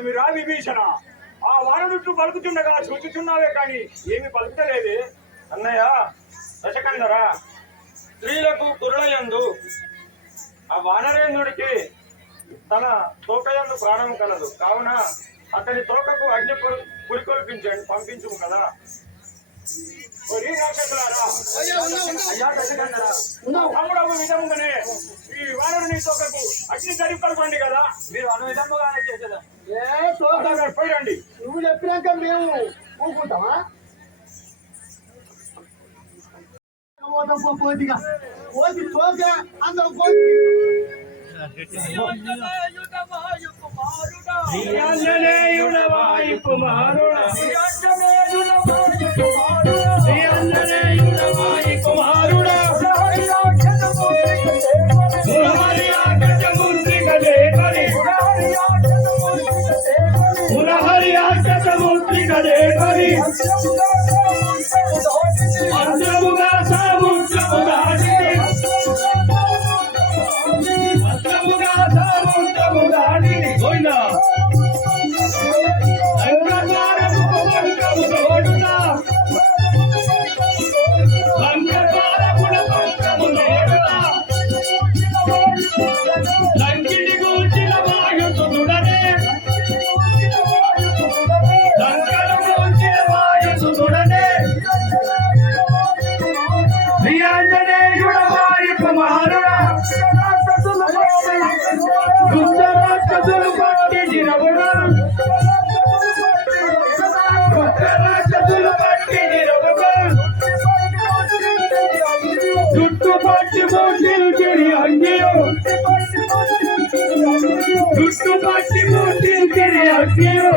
ఏమి రా విభీషణ ఆ వానరుట్లు పలుకుతుండగా చూచుచున్నావే కానీ ఏమి పలుకుతలేదే. అన్నయ్య దశకందరా స్త్రీలకు కురులయందు ఆ వానరేంద్రుడికి తన తోకయందు ప్రాణం కలదు. కావున అతని తోకకు అగ్ని పురికొల్పించండి పంపించుము కదా. ఈ వారు నీ తోకకు అగ్ని జరిపి కలపండి కదా మీరు అను చేసేదా ఏ తోక పోయండి నువ్వు చెప్పినాక మేము ఊరుకుంటామా పోతిగా పోతి కుమారుడా. చుట్టూ పట్టి మోటిల్ చెడి అన్యో చుట్టూ పట్టి మోటిల్ చెడి అన్యో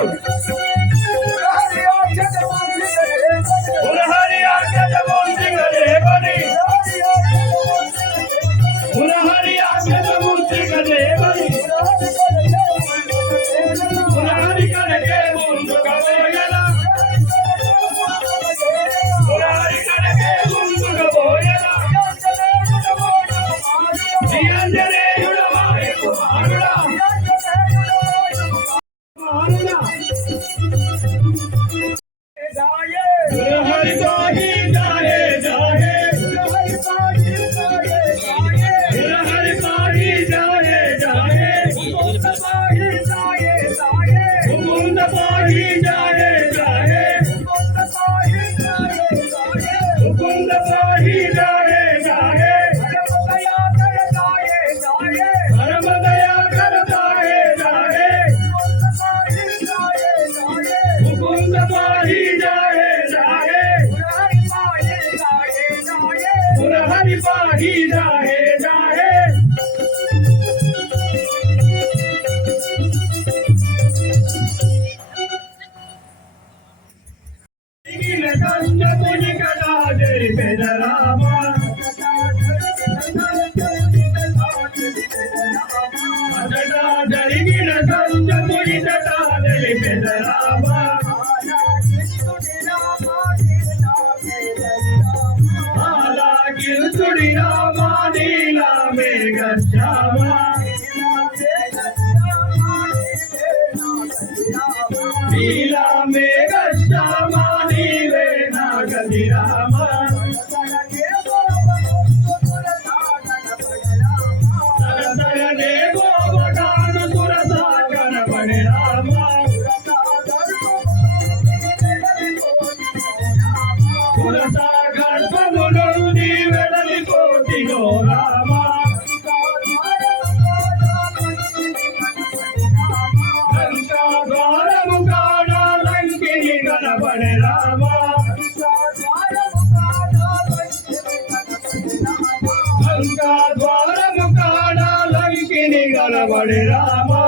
ఇంకా ద్వారము కాడాలకి కనబడి రామా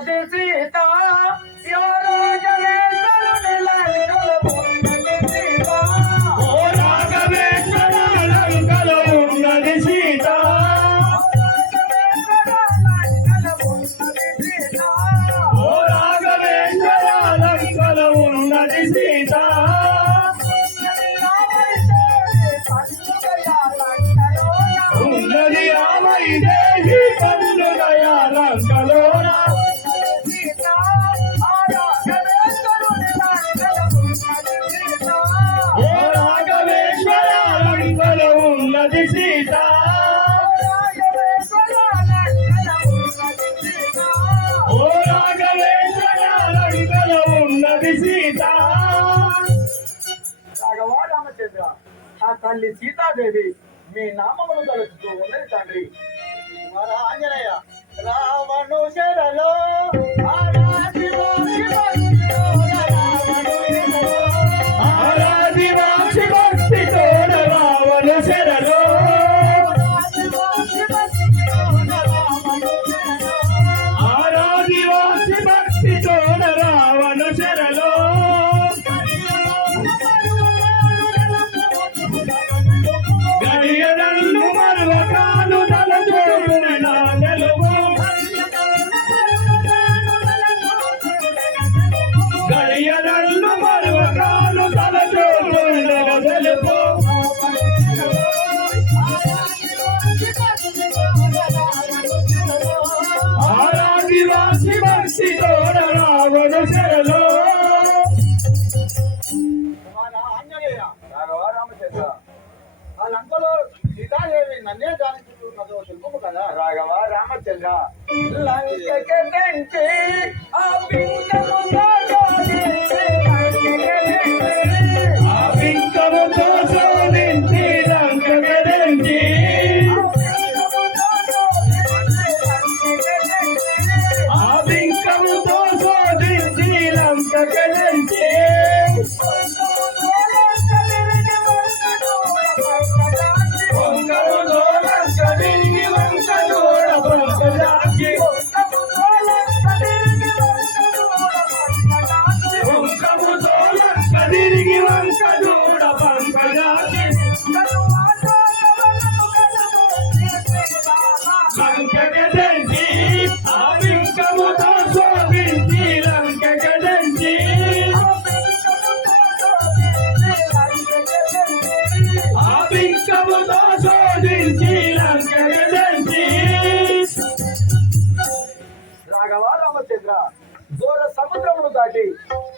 necesita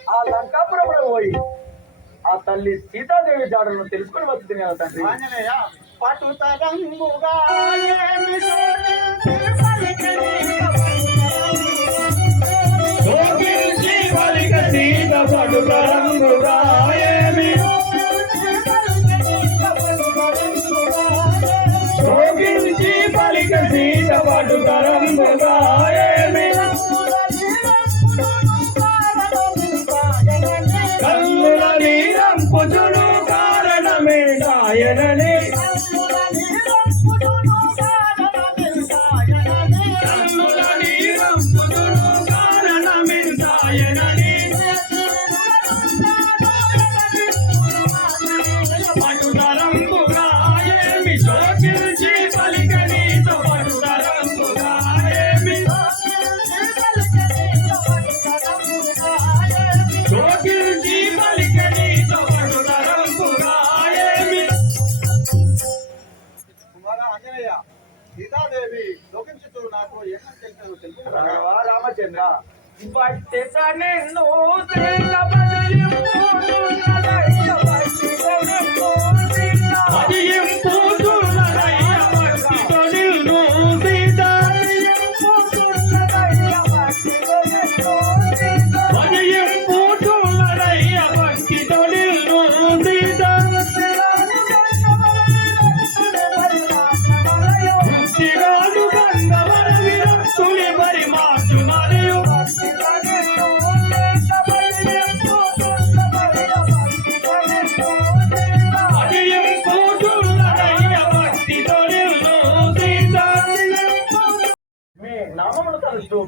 ఆ లంకాపురంలో పోయి ఆ తల్లి సీతాదేవి జాడలను తెలుసుకుని వస్తుంది కదా తండ్రి పటుతరంగుగా te sanen, no se.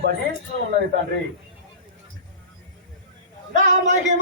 భజిస్తున్నది తండ్రి. నా మహిమ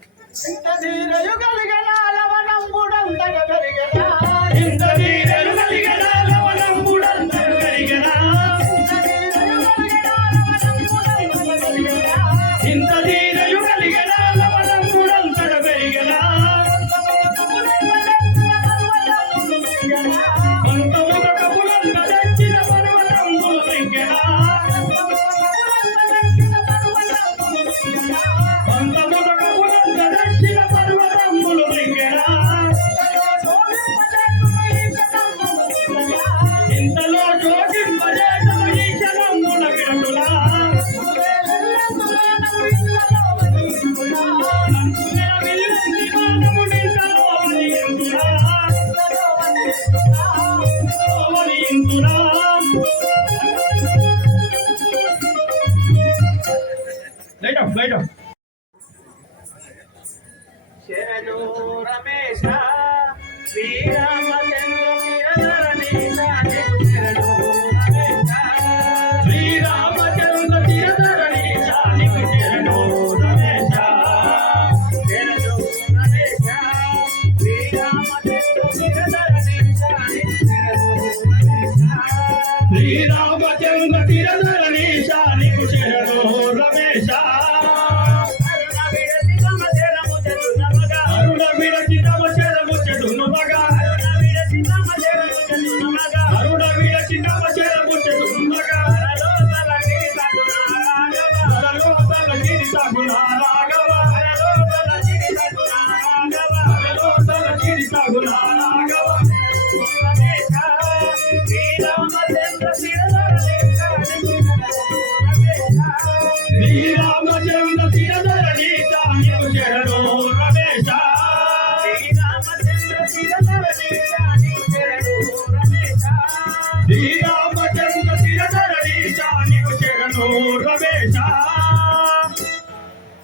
ఇంత ధీరయు కలిగిన లవణం కూడా పెరిగిన ఇంత ధీరయు కలిగిన రమేశ శ్రీరామచంద్ర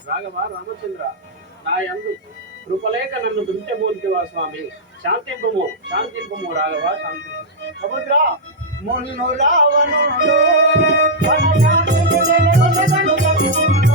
రాఘవ రామచంద్ర నా యందు కృపలేక నన్ను దుంచబోల్తివా స్వామి. శాంతింపము శాంతింపము రాఘవ శాంతి సముద్ర మున్ను రావణుడు Thank you.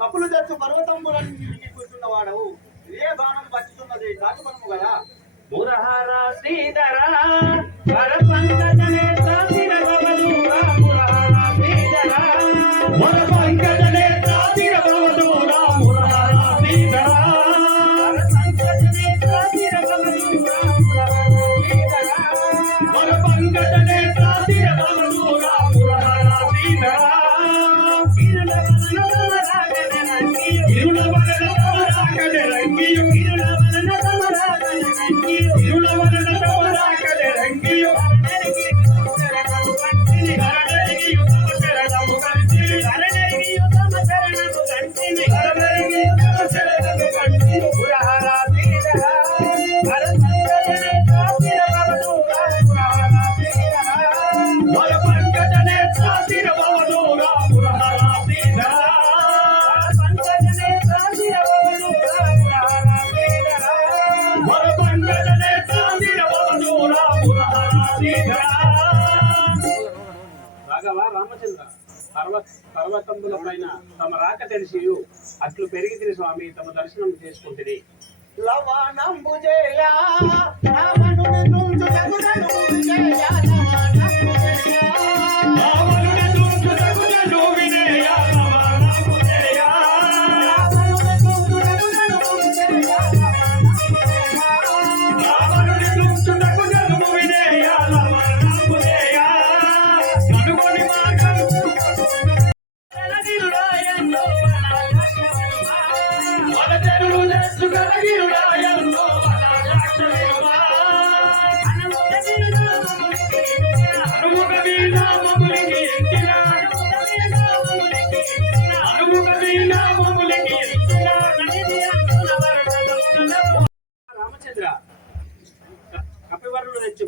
కప్పులు తెచ్చు పర్వతంబులను కూర్చున్న వాడవు ఏ బాణం పచ్చుతున్నది. కాకుపనుము కదా. మురహర శ్రీధరా నవకందుల పైన తమ రాక తెలిసి అట్లు పెరిగి తిని స్వామి తమ దర్శనం చేసుకుంటుంది లవణంబు జయ జయ.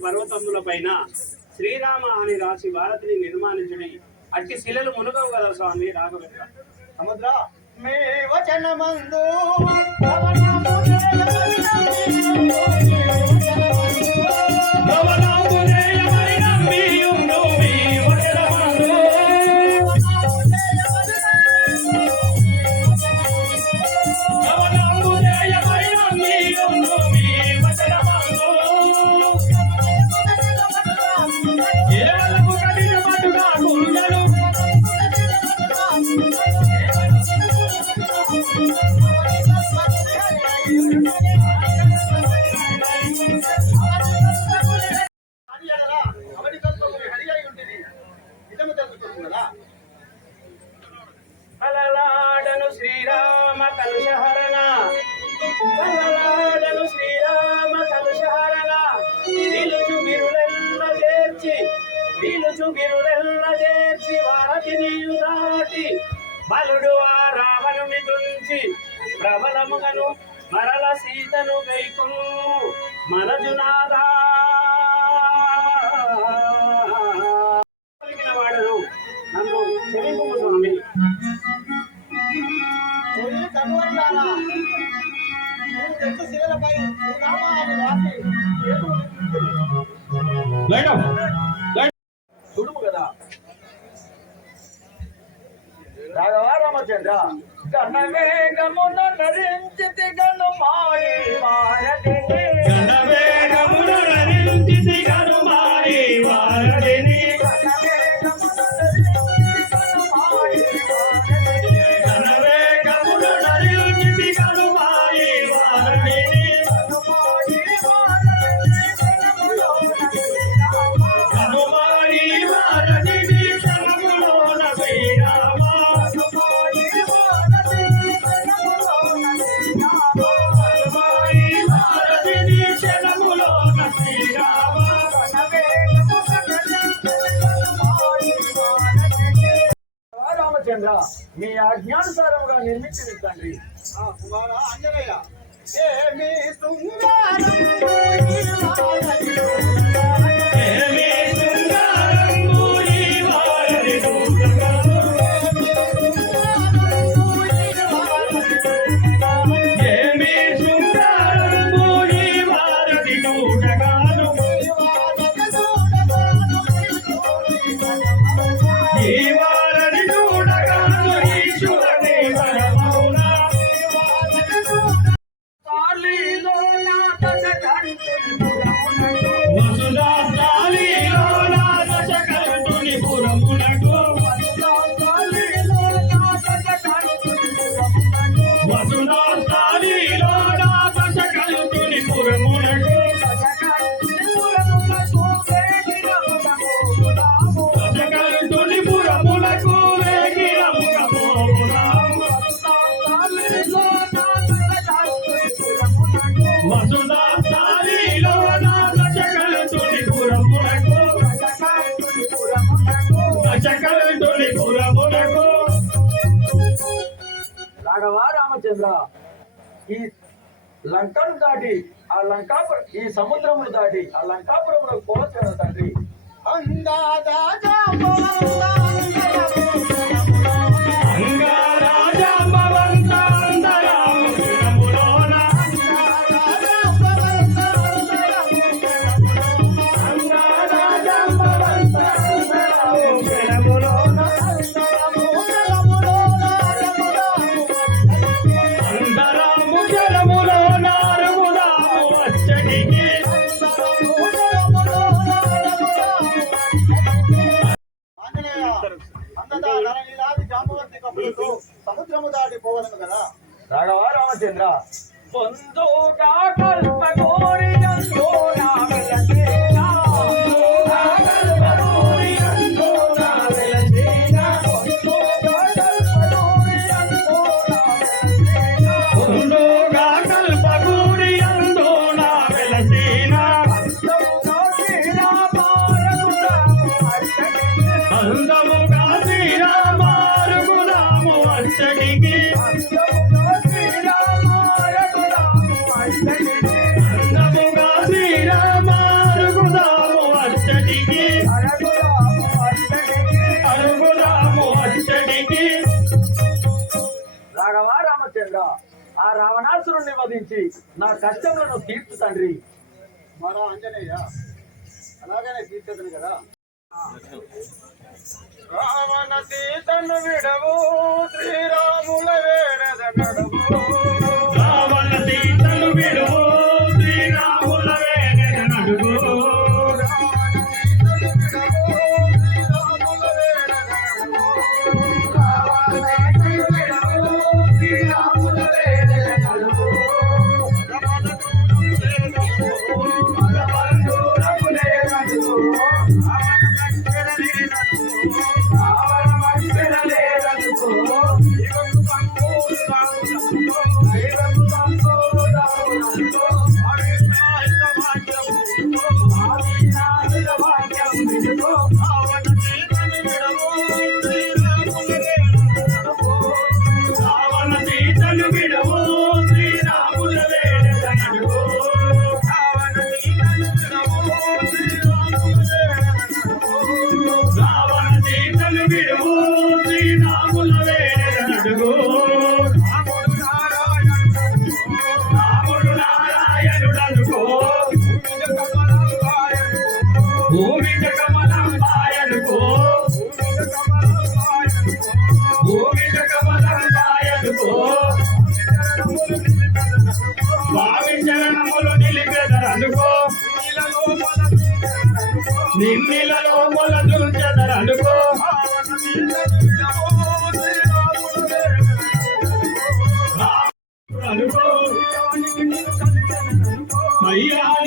పర్వతముల పైన శ్రీరామ అని రాసి భారతిని నిర్మాణించడం అట్టి శిలలు మునుగవు కదా స్వామి రాఘవేంద్ర. సముద్ర మీ వచనమందు చూడు కదా. రాఘవ రామచంద్ర కన్నమే ఆజ్ఞానుసారముగా నిర్మించింది తండ్రి అంజనయ్య ఏమి సుందర ఏమి విధంగా ఈ లంకను దాటి ఆ లంకాపుర ఈ సముద్రమును దాటి ఆ లంకాపురంలో పోవచ్చు తండ్రి అందా 魂斗 ముఖ్యంగా ఆ రావణాసురుణ్ణి వధించి నా కష్టములను తీర్చు తండ్రి. మరో అంజనేయ అలాగనే తీర్చదు కదా. రావణ సీతను విడవు శ్రీరాముల వేడద నడవు రావణ సీతను విడవు Yeah.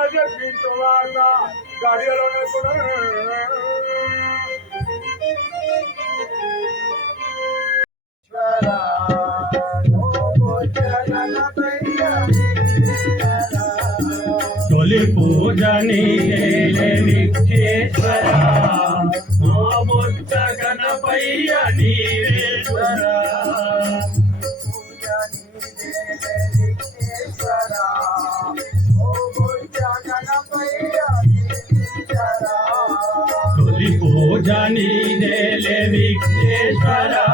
ನಜೆ ಪಿಂಟವಾರ್ದ ಗಾಡಿಯಲೋನೆ ಕೊಡ తొలి పూజ నీయే ஜானி தேலே விக்னேஸ்வரா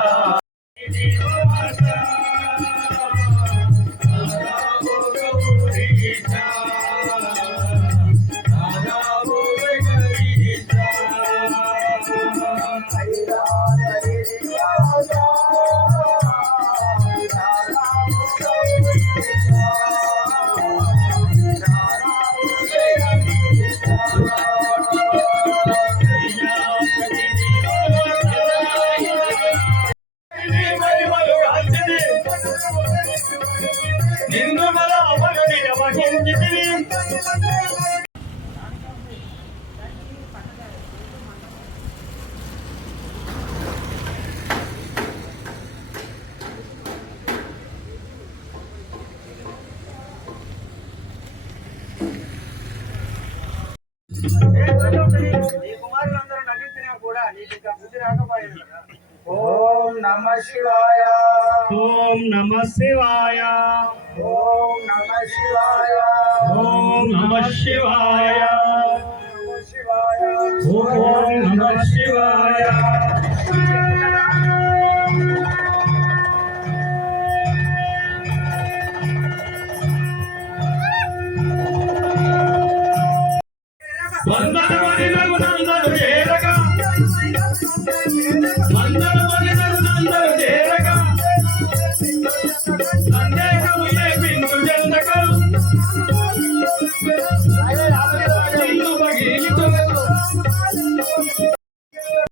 నమ శివాయ. ఓం నమ శివాయ. ఓం నమ శివాయ. ఓం నమ శివాయ. ఓం నమ శివాయ. వందవది